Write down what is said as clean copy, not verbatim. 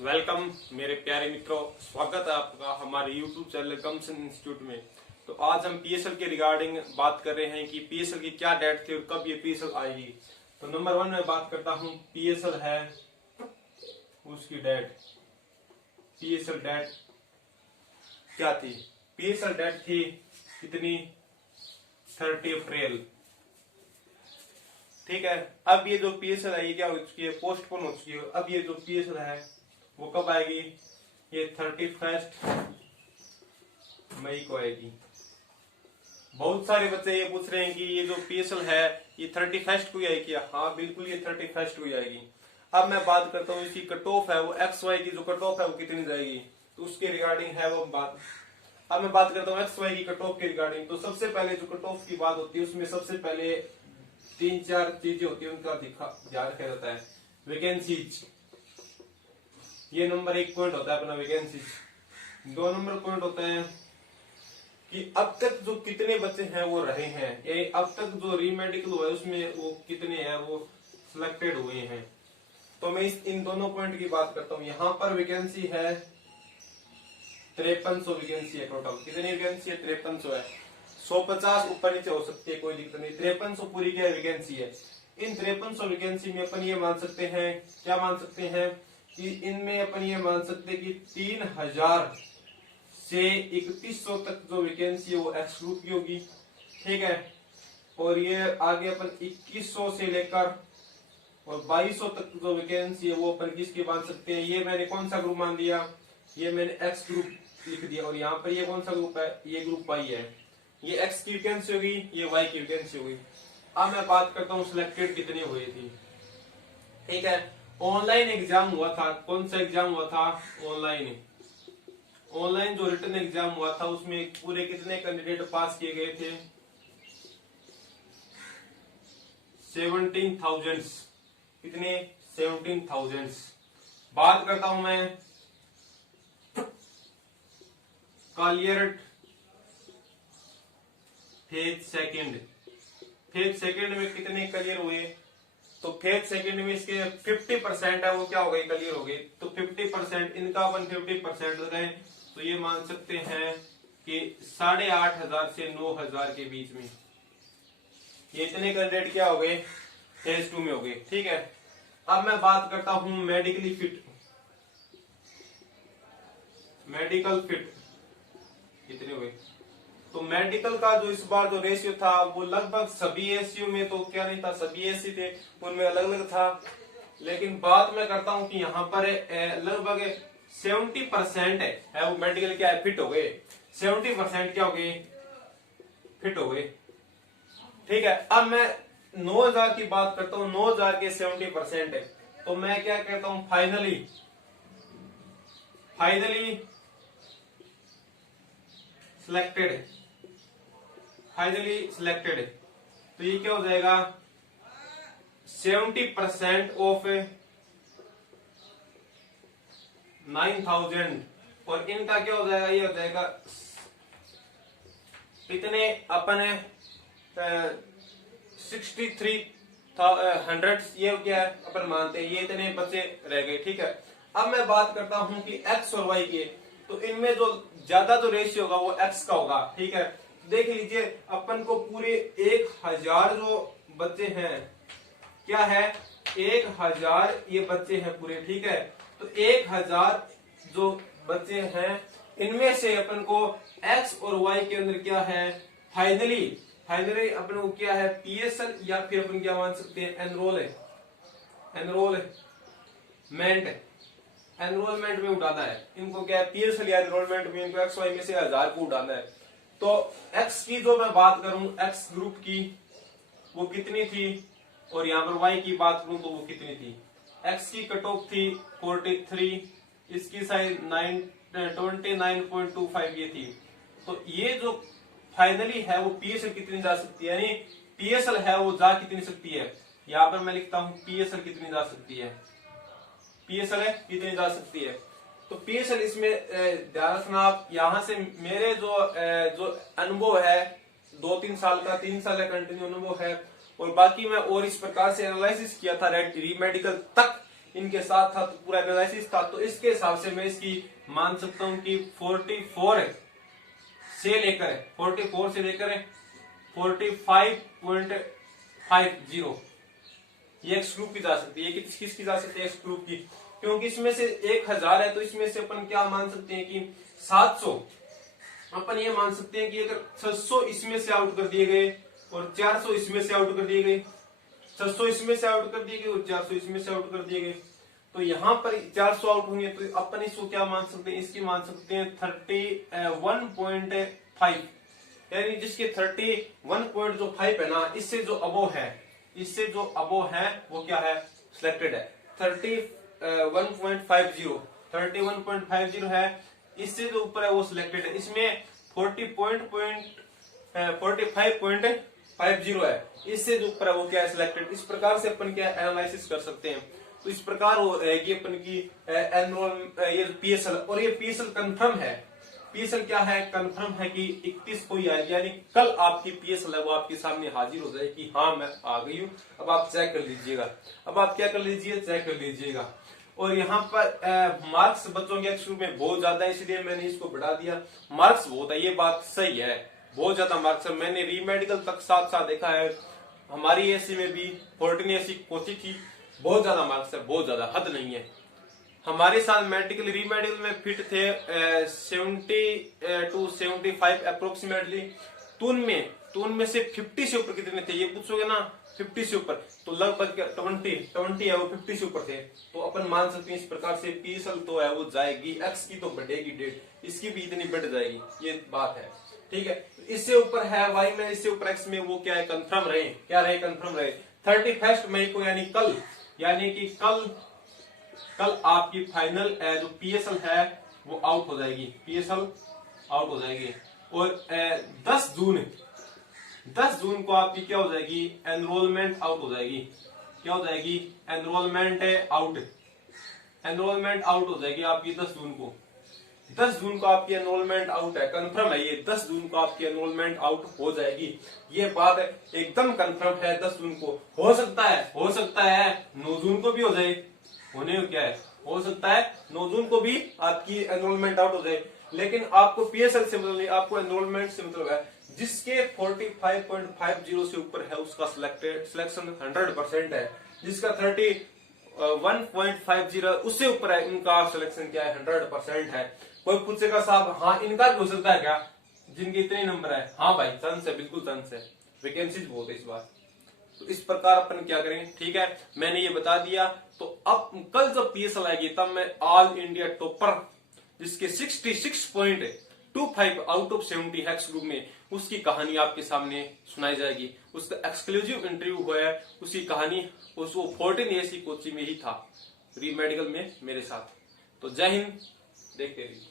Welcome मेरे प्यारे मित्रों, स्वागत है आपका हमारे YouTube चैनल गम्सन इंस्टीट्यूट में। तो आज हम पीएसएल के रिगार्डिंग बात कर रहे हैं कि पीएसएल की क्या डेट थी और कब ये पीएसएल आएगी। तो नंबर 1 में बात करता हूँ, पीएसएल है उसकी डेट। पीएसएल डेट क्या थी? पीएसएल डेट थी कितनी? 30 अप्रैल। ठीक है। अब ये जो पीएसएल है ये क्या हो चुकी है? पोस्टपोन हो चुकी है। अब ये जो पीएसएल है वो कब आएगी? ये 31 मई को आएगी। बहुत सारे बच्चे ये पूछ रहे हैं कि ये जो पीएसएल है ये 31 को ही आएगी। हाँ बिल्कुल, ये 31 को ही आएगी। अब मैं बात करता हूँ इसकी कट ऑफ है वो XY की जो कट ऑफ है वो कितनी जाएगी, तो उसके रिगार्डिंग है वो बात। अब मैं बात करता हूँ XY की कट ऑफ के रिगार्डिंग। तो सबसे पहले जो कट ऑफ की बात होती है उसमें सबसे पहले 3-4 चीजें होती है, उनका ध्यान रखा जाता है। वैकेंसीज, ये नंबर 1 पॉइंट होता है अपना वैकेंसीज। 2 नंबर पॉइंट होता है कि अब तक जो कितने बच्चे हैं वो रहे हैं, ये अब तक जो रीमेडिकल हुआ है उसमें वो कितने हैं वो सिलेक्टेड हुए हैं। तो मैं इन दोनों पॉइंट की बात करता हूँ। यहाँ पर वैकेंसी है 5300 वैकेंसी है टोटल। कितनी वैकेंसी है? 5300 है। 150 ऊपर नीचे हो सकती है, कोई दिक्कत नहीं। 5300 पूरी क्या वैकेंसी है। इन 5300 वैकेंसी में अपन ये मान सकते हैं, क्या मान सकते हैं कि इनमें अपन ये मान सकते हैं कि 3000 से 3100 तक जो वैकेंसी है वो एक्सक्लूड की होगी। ठीक है। और ये आगे अपन 2100 से लेकर और 2200 तक जो वैकेंसी है वो अपन किसकी मान सकते हैं? ये मैंने कौन सा ग्रुप मान दिया? ये मैंने एक्स ग्रुप लिख दिया। और यहाँ पर ये कौन सा ग्रुप है? ये ग्रुप वाई है। ये एक्स की वैकेंसी होगी, ये वाई की वैकेंसी होगी। अब मैं बात करता हूँ सिलेक्टेड कितनी हुई थी। ठीक है। ऑनलाइन एग्जाम हुआ था। कौन सा एग्जाम हुआ था? ऑनलाइन जो रिटन एग्जाम हुआ था उसमें पूरे कितने कैंडिडेट पास किए गए थे? 17,000। कितने? 17,000। बात करता हूं मैं कालियरट फेज सेकंड में कितने क्लियर हुए? तो फेज सेकंड में इसके 50% है वो क्या हो गई? क्लियर हो गई। तो 50% इनका अपन 50% लगाए तो ये मान सकते हैं कि 8,500 से 9,000 के बीच में ये इतने कैंडिडेट क्या हो गए? फेज 2 में हो गए। ठीक है। अब मैं बात करता हूं मेडिकल फिट कितने हुए? तो मेडिकल का जो इस बार जो रेशियो था वो लगभग सभी एसयू में तो क्या नहीं था, सभी एससी थे उनमें अलग अलग था। लेकिन बात मैं करता हूं कि यहाँ पर लगभग 70% है वो मेडिकल क्या है? फिट हो गए। 70% क्या हो गए? फिट हो गए। ठीक है। अब मैं 9,000 की बात करता हूँ। 9,000 के 70% है तो मैं क्या कहता हूँ? फाइनली सिलेक्टेड है। तो ये क्या हो जाएगा? 70% ऑफ 9,000। और इनका क्या हो जाएगा? ये हो जाएगा इतने अपन 6300। ये क्या है अपन मानते हैं ये इतने बच्चे रह गए। ठीक है। अब मैं बात करता हूं कि एक्स और वाई के। तो इनमें जो ज्यादा जो रेशियो होगा वो एक्स का होगा। ठीक है। देख लीजिए अपन को पूरे 1000 जो बच्चे हैं, क्या है? 1000 ये बच्चे हैं पूरे। ठीक है। तो 1000 जो बच्चे हैं इनमें से अपन को एक्स और वाई के अंदर क्या है? फाइनली अपन को क्या है? पीएसएल या फिर अपन क्या मान सकते हैं? एनरोलमेंट में उठाना है इनको। क्या है? पीएसएल या एनरोलमेंट में इनको एक्स वाई में से 1000 को उठाना है। तो एक्स की जो मैं बात करूं, एक्स ग्रुप की वो कितनी थी और यहाँ पर वाई की बात करूं तो वो कितनी थी? एक्स की कट ऑफ थी 43, इसकी साइज 29.25 ये थी। तो ये जो फाइनली है वो पीएसएल कितनी जा सकती है, यानी पीएसएल है वो जा कितनी सकती है? यहाँ पर मैं लिखता हूं पीएसएल कितनी जा सकती है? पीएसएल है कितनी जा सकती है? तो पीएसएल इसमें ध्यान रखना आप। यहाँ से मेरे जो अनुभव है 2-3 साल का, 3 साल का कंटिन्यू अनुभव है, और बाकी मैं और इस प्रकार से एनालिसिस किया था रीमेडिकल तक इनके साथ था, तो पूरा एनालिसिस था, तो इसके हिसाब से मैं इसकी मान सकता हूं कि 44 से लेकर 45.50 ये एक्स ग्रुप की जा सकती है। ये किसकी जा सकती है? एक्स ग्रुप की, क्योंकि इसमें से 1000 है, तो इसमें से अपन क्या मान सकते हैं कि 700, अपन ये मान सकते हैं कि अगर 600 इसमें से आउट कर दिए गए और 400 इसमें से आउट कर दिए गए, 600 इसमें से आउट कर दिए गए और 400 इसमें से आउट कर दिए गए, तो यहाँ पर 400 आउट होंगे, तो अपन इसको क्या मान सकते हैं? इसकी मान सकते हैं 31.5, यानी जिसके 31.5 है ना, इससे जो अबोव है वो क्या है? सिलेक्टेड है। 31.50 है, इससे जो ऊपर है वो सिलेक्टेड है। इसमें 45.50 है, इससे जो ऊपर है वो क्या है? सिलेक्टेड। इस प्रकार से अपन क्या एनालिसिस कर सकते हैं। तो इस प्रकार रहेगी अपन की ये पीएसएल, और ये पीएसएल कंफर्म है। पीएसएल क्या है? कंफर्म है कि 31 को ही आएगी, यानी कल आपकी पीएसएल है वो आपके सामने हाजिर हो जाएगी। हाँ मैं आ गई हूँ, अब आप चेक कर लीजिएगा। अब आप क्या कर लीजिए? चेक कर लीजिएगा। और यहाँ पर मार्क्स बच्चों के एक्स में बहुत ज्यादा है, इसलिए मैंने इसको बढ़ा दिया। मार्क्स बहुत है, ये बात सही है, बहुत ज्यादा मार्क्स है। मैंने रीमेडिकल तक साथ साथ देखा है, हमारी एसी में भी 14 एसी कोचिंग थी, बहुत ज्यादा मार्क्स है, बहुत ज्यादा, हद नहीं है। हमारे साथ मेडिकल रीमेडिकल में फिट थे 70 to 75 अप्रोक्सीमेटली। तून में से 50 से ऊपर कितने थे? ये पूछोगे ना, 50 से ऊपर, तो लगभग 20 है वो 50 से ऊपर थे। तो अपन मान सकते हैं इस प्रकार से पीएसएल तो है वो जाएगी, एक्स की तो बढ़ेगी डेट, इसकी भी इतनी बढ़ जाएगी, ये बात है। ठीक है, इससे ऊपर है वाई में, इससे ऊपर एक्स में, वो क्या है? कंफर्म रहे। क्या रहे? कंफर्म रहे। 31 मई को यानी कल, यानी कि कल आपकी फाइनल जो पीएसएल है वो आउट हो जाएगी, पीएसएल आउट हो जाएगी। और 10 जून को आपकी क्या हो जाएगी? एनरोलमेंट आउट हो जाएगी। क्या हो जाएगी? एनरोलमेंट आउट हो जाएगी आपकी 10 जून को। 10 जून को आपकी एनरोलमेंट आउट है, कंफर्म है ये। 10 जून को आपकी एनरोलमेंट आउट हो जाएगी, ये बात है एकदम कंफर्म है। 10 जून को हो सकता है 9 जून को भी हो जाए, होने को क्या है? हो सकता है 9 जून को भी आपकी एनरोलमेंट आउट हो जाए। लेकिन आपको पीएसएल से मतलब नहीं, आपको एनरोलमेंट से मतलब है। जिसके 45.50 से ऊपर है उसका सिलेक्शन 100% है। जिसका 31.50 उससे ऊपर है, उनका सिलेक्शन क्या है? 100% है। कोई पूछेगा साहब हाँ इनका भी हो सकता है क्या, जिनके इतने नंबर है? हाँ भाई चांस है, बिल्कुल चांस है, वैकेंसीज बहुत है इस बार। तो इस प्रकार अपन क्या करेंगे? ठीक है, मैंने ये बता दिया। तो अब कल जब पीएसएल आएगी तब मैं ऑल इंडिया टॉपर जिसके 66.25 आउट ऑफ 70 हेक्स ग्रुप में, उसकी कहानी आपके सामने सुनाई जाएगी। उसका एक्सक्लूसिव इंटरव्यू हुआ है, उसकी कहानी उस 14 एसी कोचिंग में ही था, री मेडिकल में मेरे साथ। तो जय हिंद, देखते रहिए।